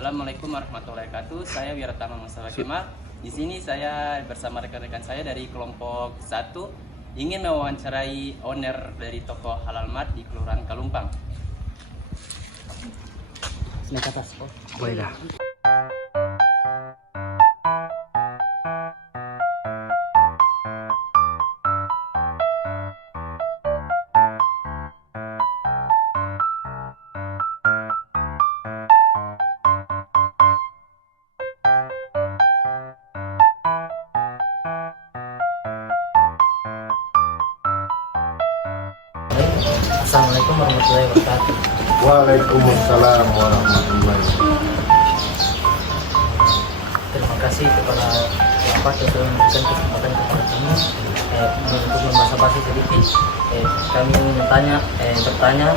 Assalamualaikum warahmatullahi wabarakatuh. Saya Wiratama Mustafa Kemal. Di sini saya bersama rekan-rekan saya dari kelompok 1 ingin mewawancarai owner dari toko Halal Mart di Kelurahan Kalumpang. Naik atas, oh. Boleh dah. Assalamualaikum warahmatullahi wabarakatuh. Waalaikumsalam warahmatullahi wabarakatuh. Terima kasih kepada Bapak yang telah memberikan kesempatan kepada kami untuk membahas-bahas sedikit. Kami ingin bertanya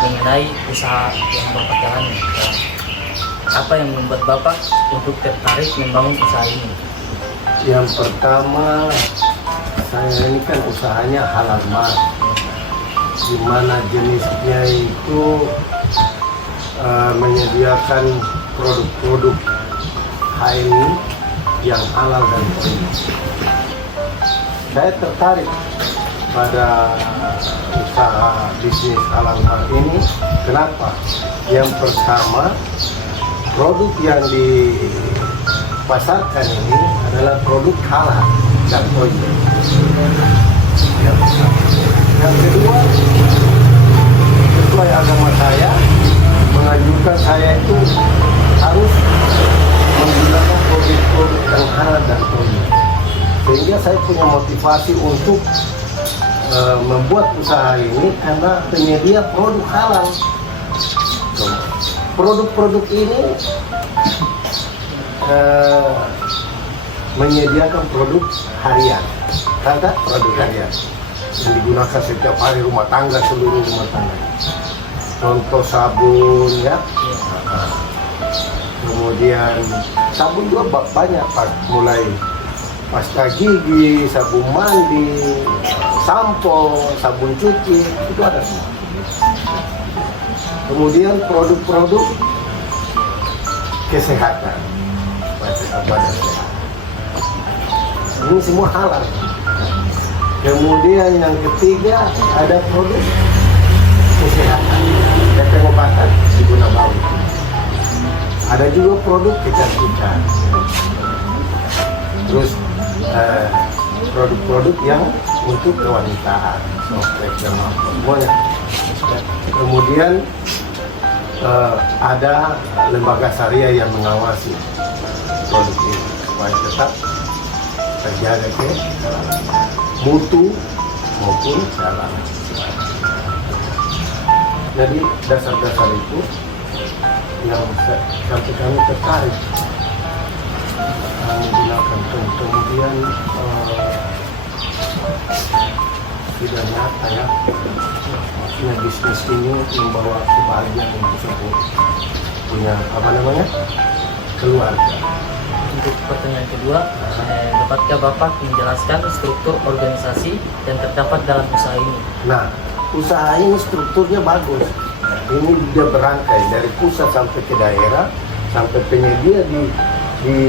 mengenai usaha yang Bapak jalani. Apa yang membuat Bapak untuk tertarik membangun usaha ini? Yang pertama, saya ini kan usahanya Halal Mart, di mana jenisnya itu menyediakan produk-produk HMI yang halal dan toyib. Saya tertarik pada usaha bisnis Halal Mart ini. Kenapa? Yang pertama, produk yang dipasarkan ini adalah produk halal dan toyib. Yang pertama. Yang kedua, sesuai agama saya menganjurkan saya itu harus menggunakan produk-produk yang halal dan toyib. Sehingga saya punya motivasi untuk membuat usaha ini karena penyedia produk halal. Produk-produk ini menyediakan produk harian, ada produk harian yang digunakan setiap hari seluruh rumah tangga. Contoh sabun ya, kemudian sabun juga banyak Pak, mulai pasta gigi, sabun mandi, sampo, sabun cuci, itu ada semua. Kemudian produk-produk kesehatan, badan sehat. Ini semua halal. Kemudian yang ketiga ada produk kesehatan dan pengobatan di guna bau. Ada juga produk kecantikan. Terus produk-produk yang untuk kewanitaan, sosmed dan semuanya. Kemudian ada lembaga syariah yang mengawasi produk ini supaya tetap terjaga ke mutu maupun halal. Jadi dasar-dasar itu yang sampai kami tertarik menggunakan. Kemudian tidak nyata ya, maksudnya bisnis ini membawa kebahagiaan untuk satu punya keluarga. Untuk pertanyaan kedua, dapatkah Bapak menjelaskan struktur organisasi yang terdapat dalam usaha ini? Nah, usaha ini strukturnya bagus. Ini dia berangkai dari pusat sampai ke daerah, sampai penyedia di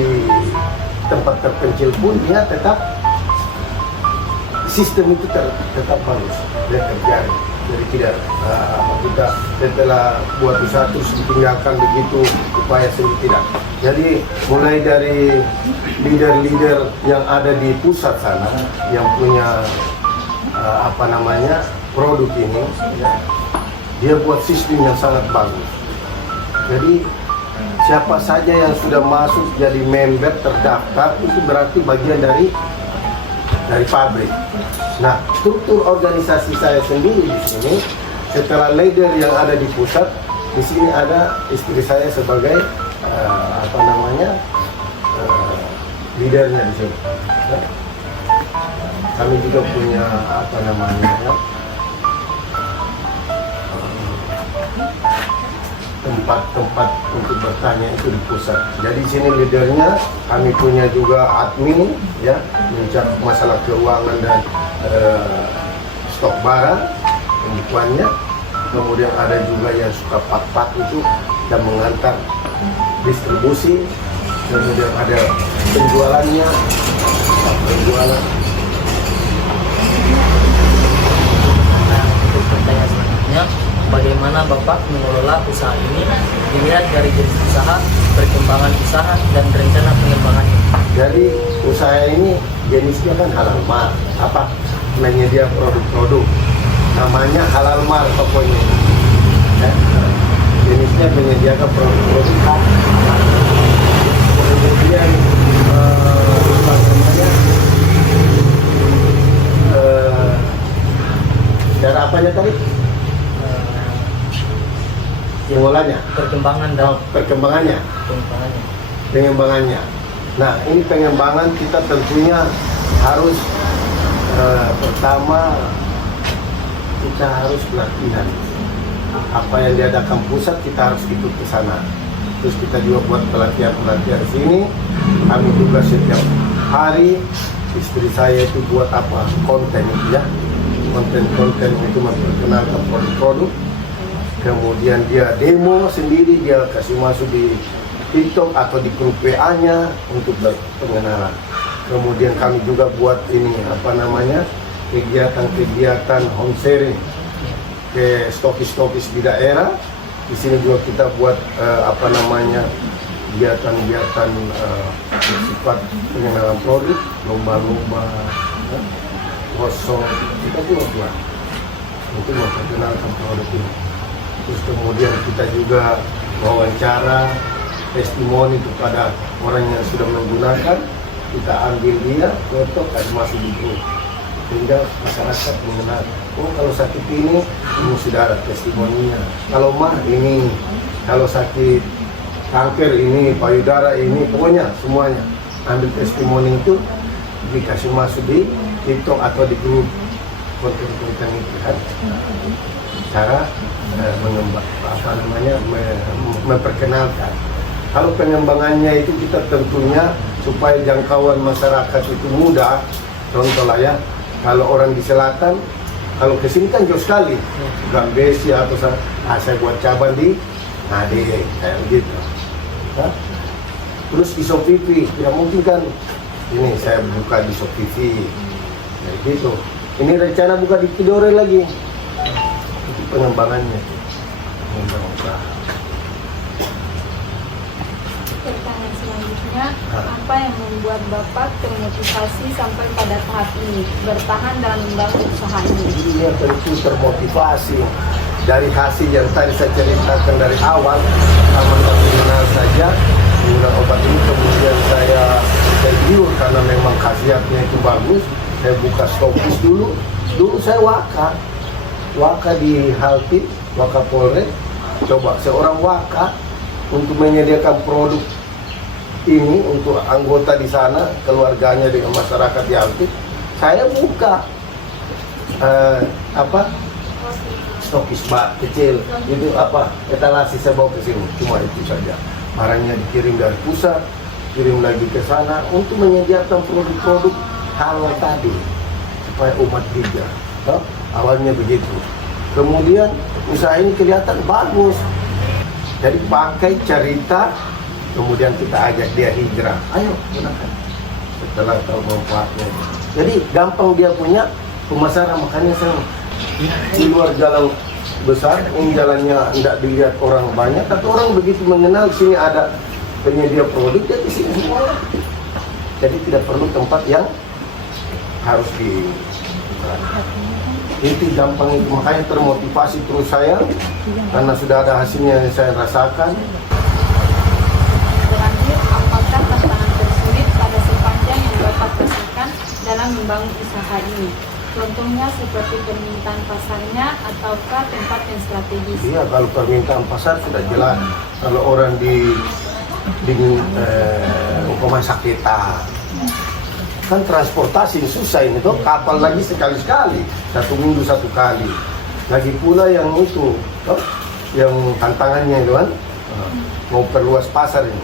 tempat terpencil pun dia tetap sistem itu tetap bagus, dia terjadi. Jadi tidak kita setelah buat usaha terus ditinggalkan begitu upaya sendiri, tidak. Jadi mulai dari leader-leader yang ada di pusat sana yang punya produk ini ya, dia buat sistem yang sangat bagus. Jadi siapa saja yang sudah masuk jadi member terdaftar itu berarti bagian dari pabrik. Nah, struktur organisasi saya sendiri di sini, setelah leader yang ada di pusat, di sini ada istri saya sebagai leadernya di sini. Nah, kami juga punya tempat-tempat untuk bertanya itu di pusat. Jadi di sini leadernya, kami punya juga admin ya, mencakup masalah keuangan dan stok barang, pembukuannya. Kemudian ada juga yang suka pak-pak itu dan mengantar distribusi, kemudian ada penjualannya, penjualan. Nah, untuk pertanyaan selanjutnya, bagaimana Bapak mengelola usaha ini dilihat dari jenis usaha, perkembangan usaha, dan rencana pengembangannya? Jadi usaha ini jenisnya kan halal mart, apa menyedia produk-produk, namanya halal mart pokoknya. Jenisnya menyediakan produk-produk halal. Kemudian apa namanya, cara apanya tadi? Pengolahnya, Perkembangannya. pengembangannya. Nah, ini pengembangan kita tentunya harus pertama kita harus pelatihan. Apa yang diadakan pusat kita harus ikut ke sana. Terus kita juga buat pelatihan sini. Kami juga setiap hari, istri saya itu buat apa, konten ya, konten itu memperkenalkan produk-produk. Kemudian dia demo sendiri, dia kasih masuk di TikTok atau di grup WA-nya untuk pengenalan. Kemudian kami juga buat ini apa namanya, kegiatan home sharing ke stokis di daerah. Di sini juga kita buat apa namanya, kegiatan sifat pengenalan produk, lomba-lomba, workshop kita juga buat untuk memperkenalkan produk ini. Terus kemudian kita juga wawancara, testimoni kepada orang yang sudah menggunakan, kita ambil dia, foto, kasih masuk di grup, sehingga masyarakat mengenal, oh kalau sakit ini sudah ada testimoninya, kalau mah ini, kalau sakit kanker ini, payudara ini, pokoknya semuanya ambil testimoni itu dikasih masuk di TikTok atau di grup konten-konten itu kan. Cara mengembang apa namanya, memperkenalkan. Kalau pengembangannya itu kita tentunya supaya jangkauan masyarakat itu mudah. Contoh lah ya, kalau orang di selatan, kalau ke sini kan jauh sekali, Gambesi atau saya buat cabang di Ngade kayak gitu. Nah, terus di Sopivi, ya mungkin kan ini saya buka di Sopivi, kayak gitu. Ini rencana buka di Tidore lagi. Pengembangannya, pengembangan usaha. Pertanyaan selanjutnya, apa yang membuat Bapak termotivasi sampai pada tahap ini, bertahan dalam membangun usaha ini? Dia tentu termotivasi dari hasil yang tadi saya ceritakan dari awal, sama mengenal saja menggunakan obat ini. Kemudian saya tergiur karena memang khasiatnya itu bagus. Saya buka stokis dulu saya waka di Halti, Waka Polres. Coba seorang waka untuk menyediakan produk ini untuk anggota di sana, keluarganya dengan masyarakat di Halti. Saya buka stokis bak kecil itu apa, etalasi saya bawa ke sini, cuma itu saja. Barangnya dikirim dari pusat, kirim lagi ke sana untuk menyediakan produk-produk halal tadi supaya umat hijrah. Awalnya begitu. Kemudian usaha ini kelihatan bagus. Jadi pakai cerita, kemudian kita ajak dia hijrah. Ayo gunakan. Setelah tahu manfaatnya. Jadi gampang dia punya pemasaran, makanya saya di luar jalan besar, ini jalannya tidak dilihat orang banyak, tapi orang begitu mengenal sini ada penyedia produk, jadi sini semua. Jadi tidak perlu tempat yang harus di itu gampang itu, makanya termotivasi terus saya karena sudah ada hasilnya yang saya rasakan. Terakhir, apakah tantangan tersulit pada sepanjang yang Bapak rasakan dalam membangun usaha ini? Contohnya seperti permintaan pasarnya ataukah tempat yang strategis? Iya, kalau permintaan pasar sudah jelas. Kalau orang di umpama Sakita, kan transportasi susah ini tuh, kapal lagi sekali-sekali, 1 minggu 1 kali. Lagi pula yang itu, yang tantangannya itu kan, mau perluas pasar ini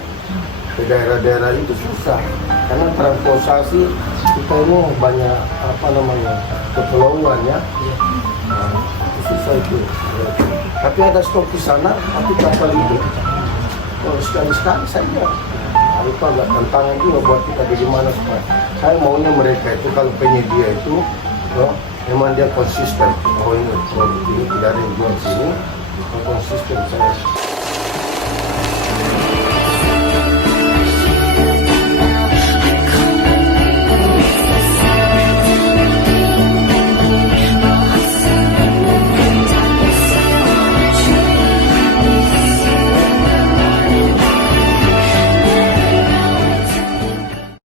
ke daerah-daerah itu susah, karena transportasi kita ini banyak apa namanya, keperluan ya. Susah itu. Tapi ada stok di sana, tapi kapal itu Kalau sekali-sekali saja. Nah, itu agak tantangan juga buat kita bagaimana supaya saya maunya mereka itu kalau penyedia itu memang dia konsisten. Oh ini produk ini tidak ada yang jual sini, konsisten saya.